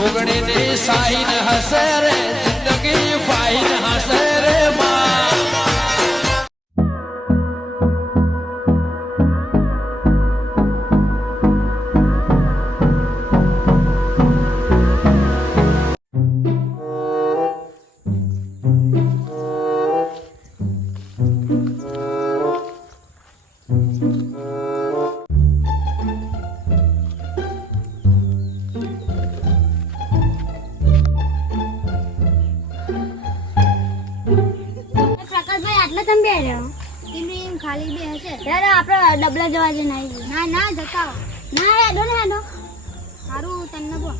જોગણીની sine હસે રે જિંદગી ફાઈન હસે તમે બે રહ્યો એમની ખાલી બે હશે. ત્યારે આપણે ડબલા જવા જઈને આવી ના ના જતા ના હેડો ને હેડો. સારું તમને બોલ.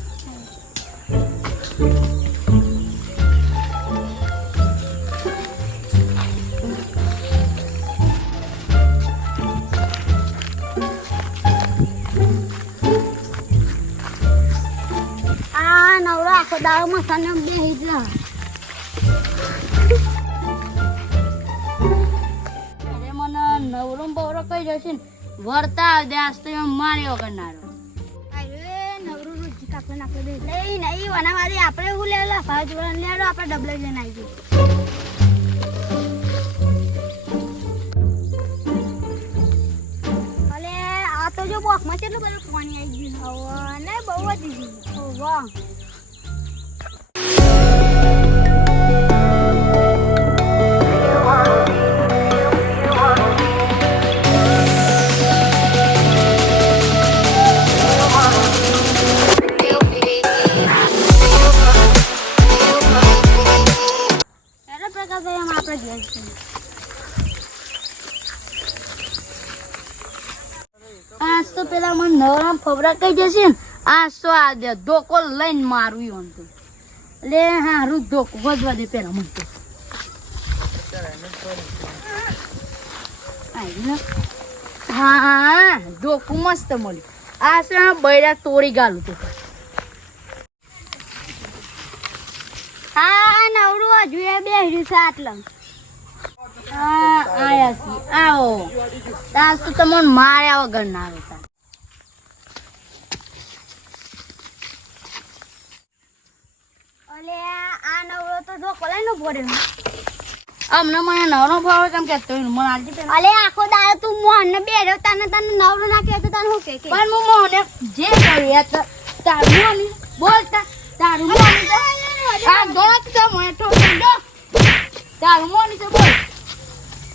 આ નવરો આખો દાડો તને બે હિજલા કઈ જશે ને, વરતા દે આજ તો એમ માર્યો કરનારો. નહીં નહીં વનાવાદી આપણે એવું લેલા ભાવ જોડે ડબલે જઈને આવી જઈએ. તો જો બોક્સમાં કેટલું બધું પાણી આવી ગયું હવે ને બહુ જ વાહ ત્યારે પ્રકાશભાઈ આમ આપણે ઘેર આજ તો પેલા મને નવરા ફબરા કઈ જશે ને, આજ તો આ દે ધોકો લઈને મારું એમ તો એટલે હારું ધોકો વધવા દે પેલા મને તો. હા, ધોકું મસ્ત મળ્યું. આ ને બૈરા તોડી ગાલું તું. હજુ એ બે રહ્યું છે આટલા. આયા છે. આવો. તાસ તો તમને માર્યા વગર ના આવે તાર. અલે આ નવરો તો જો કોલાઈ નો પડ્યો અમને મને નવરો ભાવ કેમ કે તું મને આજે પેલા. અલે આખો દાડો તું મોહન બેર્યો તને તને નવરો ના કહેતો તને હું કે પણ હું મોહને જે તારું બોલતા તારું મોહની આ ગોત તો મને તારું બોલ.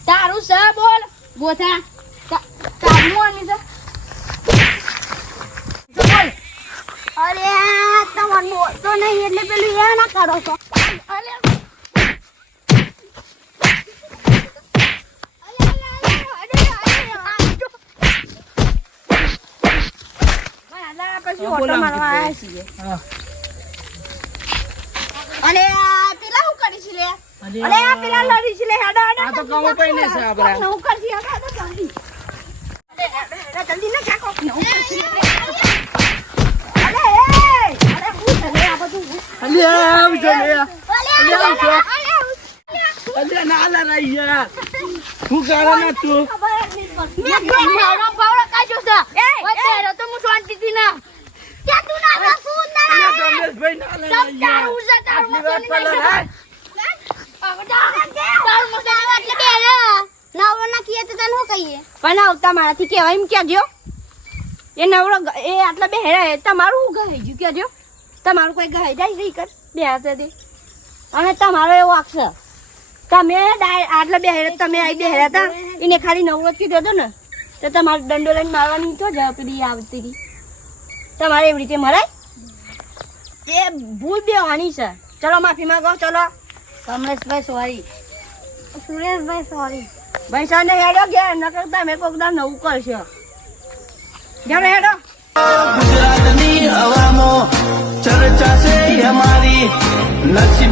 તારું છે બોલ. ગોથા તારું બોલ. અરે તમારે નહીં એટલે પેલું એ ના કરો છો. અરે. અને આ પેલા શું કરી છે લે? અરે આ પેલા લડી છે લે હેડો હેડો આ તો કમો છે આપણા. હેડો હેડો જલ્દી. અરે હેડો હેડો જલ્દી ના કાકો નવું કરશે અરે અરે હું છે લે આ બધું અલ્યા આમ છે લે? અલે અલ્યા, આમ અલે ના લા યાર. હું કરે ના તું? મેં મારો પાવડો કાઢ્યો છે. ઓય તો હું શાંતિથી ના કે તું ના રસું ના અલ્યા રમેશભાઈ ના લા તમ ના તારું યાર છે તારું આટલી વાત મગજ પર નહીં. હાય. તારું મગજ એટલે બેરે નવરો ના કીએ તો તને શું કહીએ. પણ આવતા મારાથી કહેવાય એમ કેજો એ નવરો એ આટલા બે હેરા તમારું શું ગહાઈ ગયું કેજો તમારું કોઈ ગહાઈ જાય નહીં કર બે હાથેથી અને તમારો એવો અક્ષર. તમે આટલા બે હેરા તમે આવી બે હેરા હતા એને ખાલી નવરો જ કીધો હતો ને, તો તમારે દંડો લઈને મારવાની તો જ પેલી આવતી હતી તમારે એવી રીતે મરાય? એ ભૂલ બેવાની છે. ચલો, માફી માંગો, ચલો. કમલેશભાઈ સોરી સુરેશભાઈ સોરી ભાઈ ને હેડો ગયા ન કરતા મેં કોક દા નવું કરશે. જાણે હેડો. ગુજરાતની હવામાં ચર્ચા છે અમારી. જે